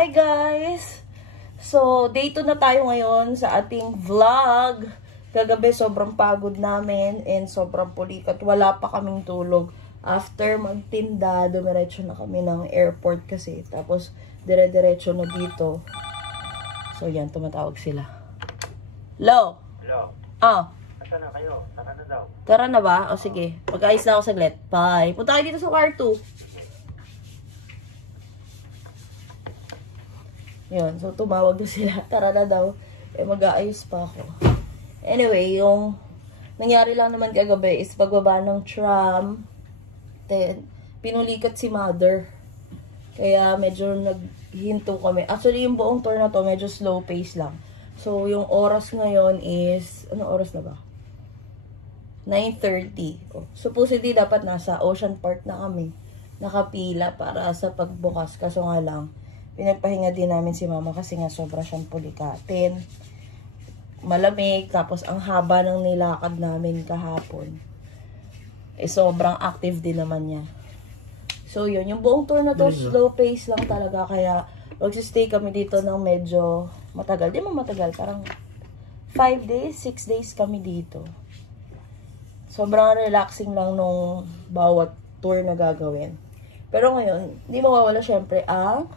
Hi guys! So, day 2 na tayo ngayon sa ating vlog. Kagabi sobrang pagod namin and sobrang pulikat. Wala pa kaming tulog. After magtinda, dumiretso na kami ng airport kasi. Tapos, dire-diretso na dito. So, yan, tumatawag sila. Hello? Hello? Ah. Asa na kayo? Tara na daw. Tara na ba? O sige, mag-ayos na ako saglit. Bye! Punta kayo dito sa car 2. Yun, so tumawag na sila. Tara na daw. Eh, mag-aayos pa ako. Anyway, yung nangyari lang naman kagabi is pagbaba ng tram. Then, pinulikat si mother. Kaya medyo naghinto kami. Actually, yung buong tour na to, medyo slow pace lang. So, yung oras ngayon is, anong oras na ba? 9:30. Oh, supposedly, dapat nasa Ocean Park na kami. Nakapila para sa pagbukas. Kaso nga lang, pinagpahinga din namin si mama kasi nga sobra siyang pulikatin. Malamig, tapos ang haba ng nilakad namin kahapon. Eh, sobrang active din naman niya. So, yun. Yung buong tour na to, slow pace lang talaga. Kaya, magsistay kami dito ng medyo matagal. Di mo matagal. Parang 5 days, 6 days kami dito. Sobrang relaxing lang nung bawat tour na gagawin. Pero ngayon, hindi mawawala syempre ang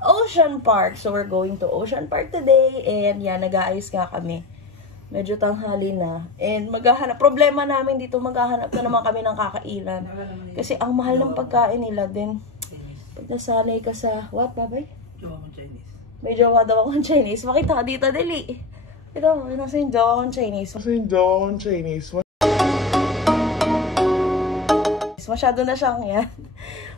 Ocean Park. So, we're going to Ocean Park today. And yan, nag-aayos nga kami. Medyo tanghali na. And maghahanap. Problema namin dito, maghahanap na naman kami ng kakainan. Kasi ang mahal ng pagkain nila din. Pag nasanay ka sa, what, babay? Jowa kong Chinese. May jowa daw akong Chinese. Makita ka dito, dali. Ito, nasa yung jowa akong Chinese. Nasa yung jowa akong Chinese. Masyado na siyang yan.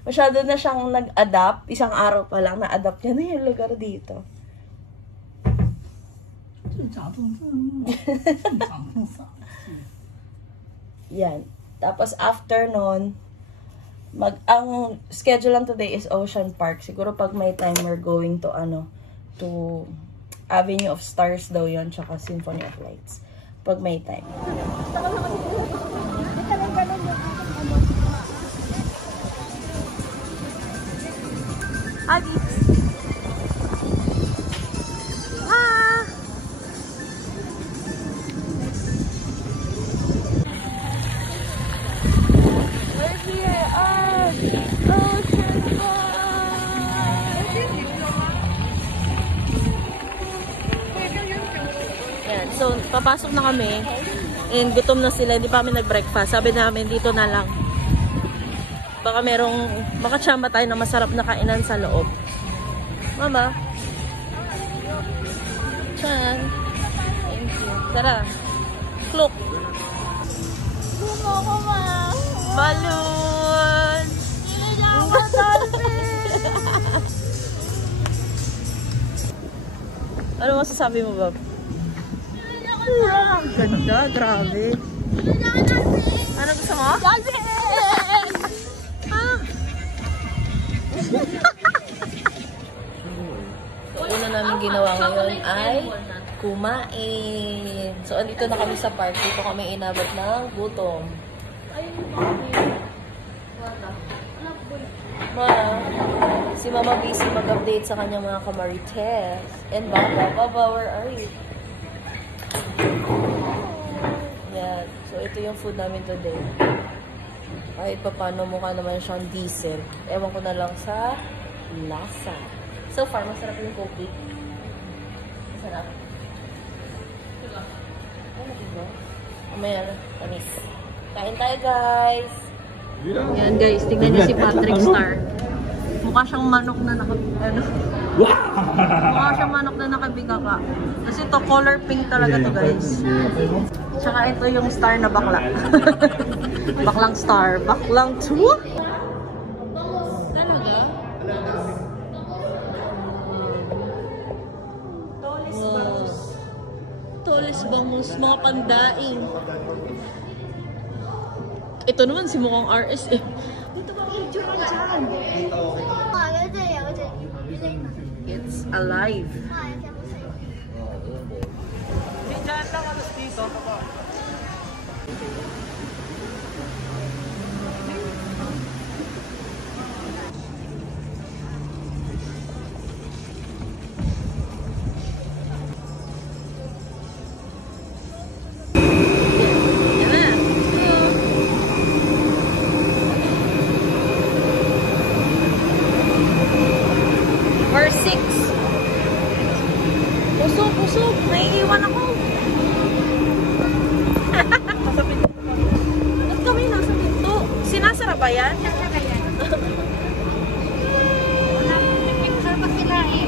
Masyado na siyang nag-adapt. Isang araw pa lang na-adapt niya na yung lugar dito. Yan. Tapos after nun, ang schedule lang today is Ocean Park. Siguro pag may time we're going to to Avenue of Stars daw yun, tsaka Symphony of Lights. Pag may time. Agi. Ah. We're here at Ocean Park. Yan, so papasok na kami. And gutom na sila, hindi pa kami nag-breakfast. Sabi namin dito na lang. Baka merong makachamba tayo ng masarap na kainan sa loob. Mama. Chan. Thank you. Tara. Cloak. Gumo ko, ma. Balloon. Ano masasabi mo, Bob? Ang ganda. Grabe. Ano gusto mo? Dolphin! So, una namin ginawa ngayon ay kumain. So, andito na kami sa park. Dito kami inabot ng gutom. Si Mama busy mag-update sa kanyang mga kamarites. And Baba, where are you? Yan. So, ito yung food namin today. Kahit pa paano mukha naman siyang decent. Ewan ko na lang sa lasa. So far, masarap yung cookie. Masarap. Ano diba? Mamaya na. Tamis. Kain tayo, guys! Yan, guys. Tignan niyo si Patrick Star. Mukha siyang manok na mukha siyang manok na nakabigaka. Kasi to color pink talaga to, guys. Tsaka ito yung star na bakla. Baklang star. Baklang 2? Talaga? Tolis bangus. Mga pandaing. Ito naman si mukhang RS eh. Dito ba video ka dyan? It's alive. Diyan lang, alas dito. 6. Pusog. Naiiwan ako. Ba't kami nasa dito? Sinasara ba yan? Picture pa sila eh.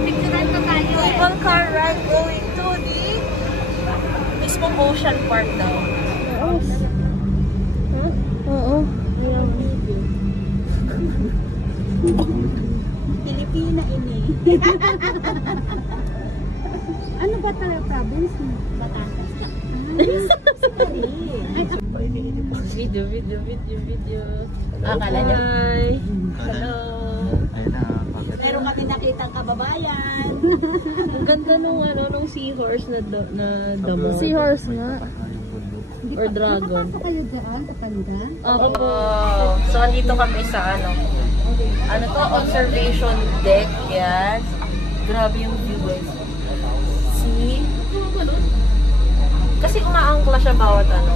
Picturean pa tayo eh. Cable car ride going to the mismong Ocean Park daw. Oo. Pilipina ini. Ano ba talaga province mo? Batangas. Video. Akala niya. Hi. Hello. Meron kami nakitang kababayan. Ang ganda nung seahorse na damo. Seahorse nga. Or dragon. Nakapasok kayo dyan, Kapanda? Oo po. So, andito kami sa ano to, observation deck. Yan. Grabe yung view, guys. See? Kasi umaangkla siya bawat ano.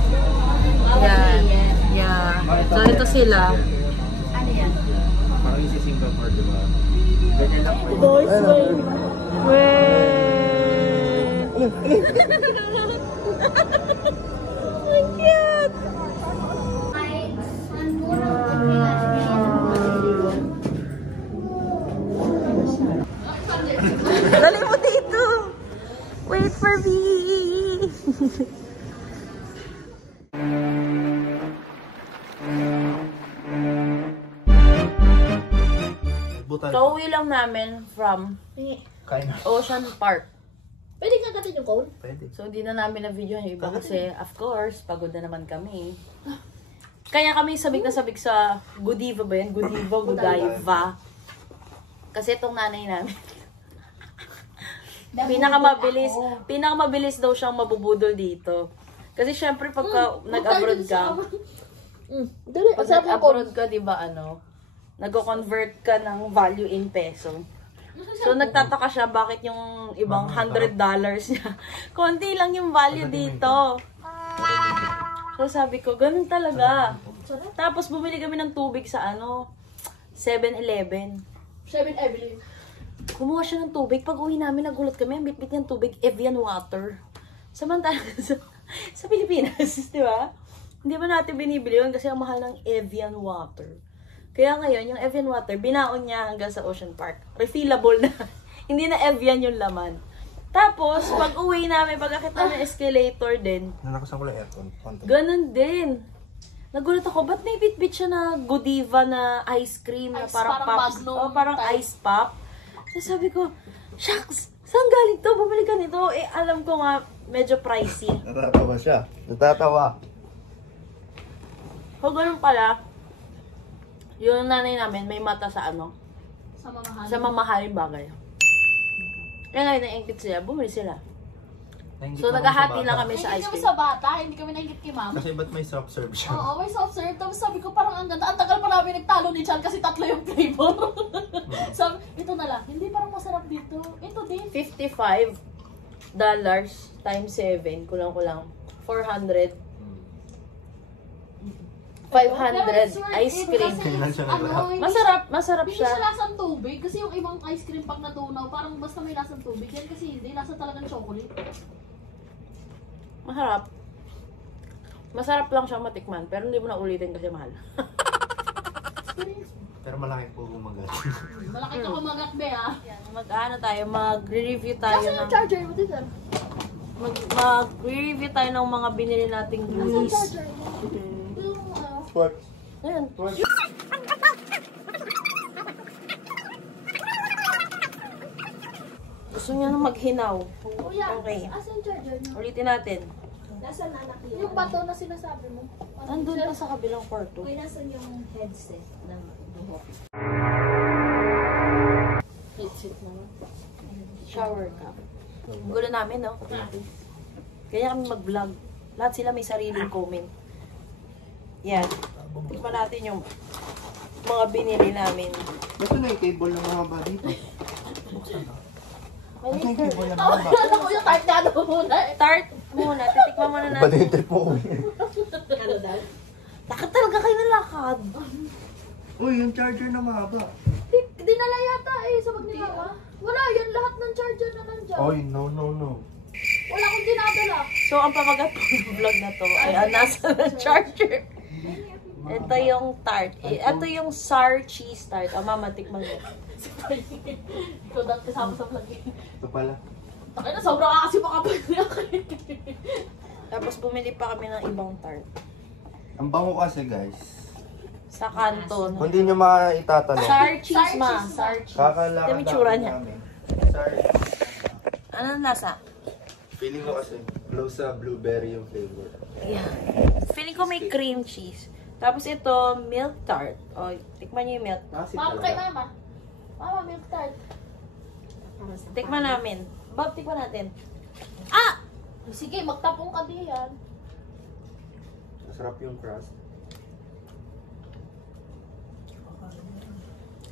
Yan. Yeah. So, ito sila. Ano yan? Parang yung si Singapore, di ba? Ganyan lang po. Boys, Ang cute! Dali mo dito! Wait for me! Kauwi lang namin from Ocean Park. Pwede kagatin yung cone? Pwede. So, hindi na namin na video yung iba kasi, of course, pagod na naman kami. Kaya kami sabik na sabik sa Godiva ba yan? Godiva. Kasi itong nanay namin. Pinakamabilis daw siyang mabubudol dito. Kasi syempre pagka nag-abroad ka, pag nag-abroad ka, di ba nag-convert ka ng value in peso. So, nagtataka siya bakit yung ibang $100 niya. Konti lang yung value dito. So, sabi ko, ganun talaga. Tapos, bumili kami ng tubig sa 7-Eleven. 7-Eleven. Kumuha siya ng tubig. Pag uwi namin, nagulat kami. Ang bitbit niyang tubig, Evian water. Samantala sa Pilipinas, di ba? Hindi ba natin binibili yun kasi ang mahal ng Evian water. Kaya ngayon, yung Evian water, binaon niya hanggang sa Ocean Park. Refillable na. Hindi na Evian yung laman. Tapos, pag uwi namin, pagkakit namin escalator din, Nalakasan ko lang aircon. ganun din. Nagulat ako, ba't may bit-bit siya na Godiva na ice cream na parang pops? Oh, parang ice pop. So sabi ko, shucks, saan galing to? Bumili ka nito. Eh, alam ko nga, medyo pricey. Natatawa siya. Natatawa. So, ganun pala, yung nanay namin may mata sa sa mamahaling bagay. Kaya ngayon, naingkit sila, bumili sila. So, naghahati lang kami sa ice Hindi kami cream. sa bata, hindi kami naingit kay mama. Kasi ba't may soft serve siya? Oo, may soft serve. Tapos sabi ko parang ang ganda. Ang tagal pa namin nagtalo ni Chan kasi 3 yung flavor. Sabi, ito na lang. Hindi parang masarap dito. Ito din. $55 times 7, kulang-kulang. 400. 500 ice cream. Masarap Hindi siya. siya lasang tubig. Kasi yung ibang ice cream pag natunaw, parang basta may lasang tubig. Yan kasi hindi. Lasa talagang chocolate. Masarap. Masarap lang siyang matikman, pero hindi mo na ulitin kasi mahal. Experience mo. Pero malaki po kumagat. Malaki ka kumagat, be, ah. Mag-review tayo Kasi ng... yung charger mo dito. Mag-review tayo ng mga binili nating Kasi yung goodies. charger mo. Yung, What? Ayan. Gusto niya na maghinaw. Kuya, Okay. asan yung charger mo? Ulitin natin. Nasaan na nakita? Yung bato na sinasabi mo. Nandun pa sa kabilang kwarto. Kuya, nasaan yung headset ng buhok? Headset naman. Shower cup. Gulo namin, no? Kaya kami mag-vlog. Lahat sila may sariling comment. Yan. Tikman natin yung mga binili namin. Ba't na yung cable na mahaba dito? Buksan na. Ba't na yung cable na Oh, mahaba? ano ko yung tart na ano muna? Tart muna. Titikman muna Iba na natin. yung trip mo. Ano dahil? Lakad talaga kayo ng lakad. Uy, yung charger na mahaba. Dinala yata eh siya. Oy, no. Wala akong dinadala. So, ang pamagat po ng vlog na to ay nasa charger. Ito yung tart. Ito yung sour cheese tart. Mama, tikman mo. Ikaw dati kasama sa vlog eh. Ito pala. Takay na, sobrang kasi makapag niya. Tapos bumili pa kami ng ibang tart. Ang bango kasi, guys. Sa kanto. Kung di nyo maitatanong, Sour cheese, ma. cheese, Sour cheese. kakalakad Ito yung tsura niya. namin. Sorry. Ano nasa? Feeling ko kasi close sa blueberry yung flavor. Yeah. Feeling ko may cream cheese. Tapos ito, milk tart. O, tikman niyo yung milk. Kasi Mama kay talaga. mama. Mama, milk tart. Tikman namin. Bob, tikman natin. Ah! Sige, magtapong ka diyan. Masarap yung crust.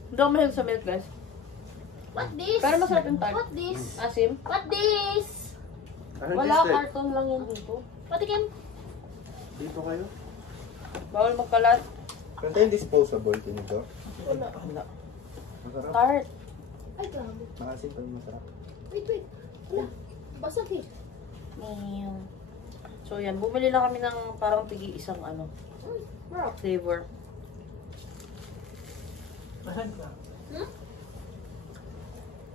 Hindi ako mahilig sa milk, guys. What this? Pero masarap yung tart. What this? Asim. What this? Ano Wala, this, eh? karton lang yan dito. Patikim. Dito kayo? Bawal magkalat. Kanta yung disposable din ito. Wala. Wala. Masarap. Tart. Ay, grabe. Nakasin pa yung masarap. Wait. Wala. Basag eh. Meow. So yan, bumili lang kami ng parang tigi isang ano, Bro. flavor. Masan ka?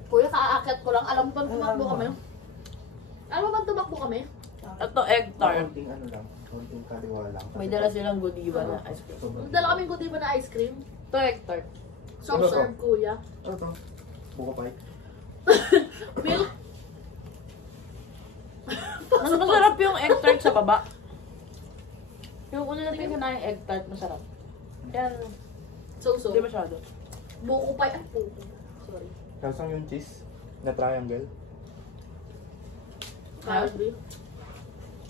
Kuya, kaaakyat ko lang. Alam mo ba tumakbo kami? Alam mo ba tumakbo kami? Ito, egg tart. Konting ano lang. Konting kaliwa lang. May dala silang godiva na ice cream. Sobrang- Dala kaming goodie ba na ice cream? Ito, egg tart. Soft serve, kuya. Ano to? Buko pie? Milk. Mas masarap yung egg tart sa baba. Yung una natin na yung egg tart, masarap. Yan, So. hindi masyado. Buko pa. Ay, buko. Sorry. Kasang yung cheese na triangle. Calbi.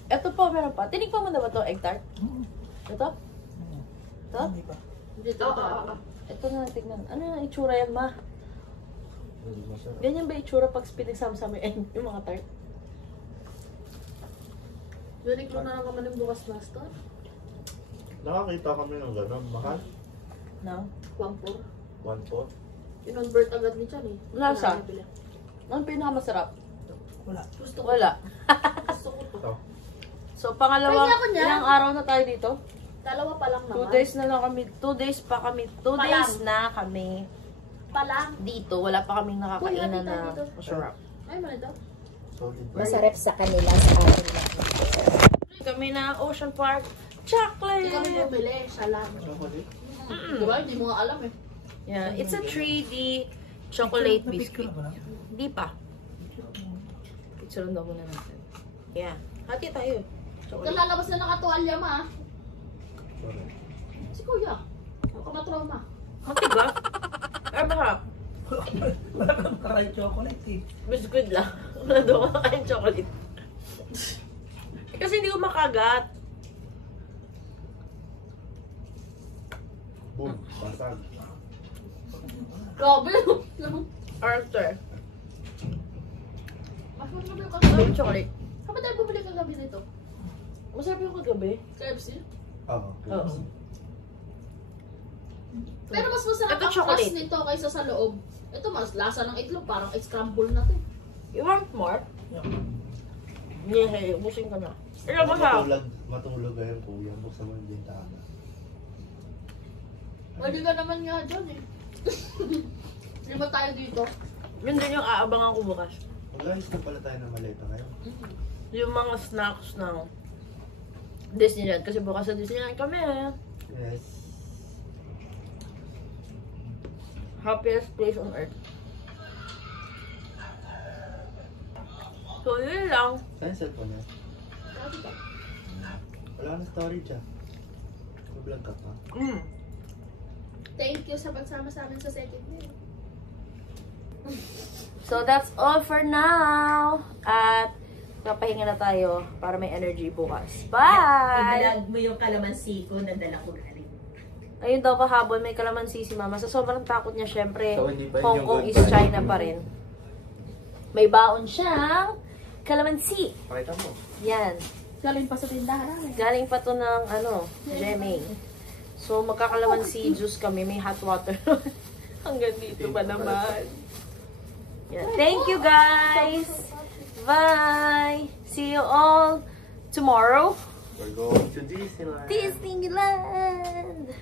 Ito po, meron pa. Tinikman mo na ba ito, egg tart? Ito? Ito? Hindi pa. Dito. Ito na, tignan. Ano yung itsura yan, ma? Hindi masarap. Ganyan ba itsura pag pinagsama-sama yung mga tart? Unique na lang naman yung bukas na store. Nakakita kami ng gano'n. Mahal? No? 1-4. 1 Kinonvert agad ni Chan eh. Lasa? Wala nabili. Ang pinakamasarap? Wala. Gusto ko. Wala. Gusto ko to. Ito. So, pangalawang, Pwede ako niyan. ilang araw na tayo dito? Dalawa pa lang 2 naman. days na lang kami. 2 days pa kami. 2 Pa days lang. na kami Pa lang. dito. Wala pa kaming nakakainan Uy, na dito. masarap. Ay, mali daw. Solid. Masarap sa kanila, sa akin lang. Kami na Ocean Park. Hindi Chocolate! kami bumili. Siya lang. Chocolate? Diba? Hindi mo nga alam eh. Yeah, it's a 3D chocolate biscuit. Picture ba na? Di pa. Picture daw muna natin. Yeah. Hati tayo. Kung Chocolate. lalabas na nakatuwalya ma. Sorry. Si kuya. Huwag ka matrauma. Matigas. Pero masarap. Wala kang kakain chocolate eh. Biscuit lang. Wala daw makakain chocolate. Kasi hindi ko makagat. Boom. Basag. Grabe. Arthur. Mas masarap yung Ano kagabi. yung chocolate? Kapag tayo bumili kagabi nito? Masarap yung kagabi. KFC? Oo. Oo. Pero mas masarap Ito ang chocolate. crust nito kaysa sa loob. Ito mas lasa ng itlog. Parang scramble na to eh. You want more? Yeah. Yeah, ubusin ko na. Ito masarap. Matulog ayun kuya. Buksan mo yung bintana. Pwede ka naman nga dyan eh. Hindi ba tayo dito? Yun din yung aabangan ko bukas. Mag-ayos na pala tayo ng maleta ngayon. Yung mga snacks ng Disneyland. Kasi bukas sa Disneyland kami. Yes. Happiest place on earth. So, yun lang. Saan yung cellphone niya? Wala na storage ah. Mag-vlog ka pa. Thank you sa pagsama sa amin sa second day. So, that's all for now. At papahinga na tayo para may energy bukas. Bye! Ibalag mo yung kalamansi ko na dala ko galing. Ayun daw kahapon, may kalamansi si Mama. Sa sobrang takot niya, syempre, So, hindi pa yun Hong yung Kong good is time. China pa rin. May baon siyang kalamansi. Pakita mo. Yan. Galing pa sa tindahan namin. Galing pa to ng, Jemay. So, magkakalamansi juice kami. May hot water. Hanggang dito pa naman. Yeah. Thank you guys. Bye. See you all tomorrow. We're going to Disneyland. Disneyland.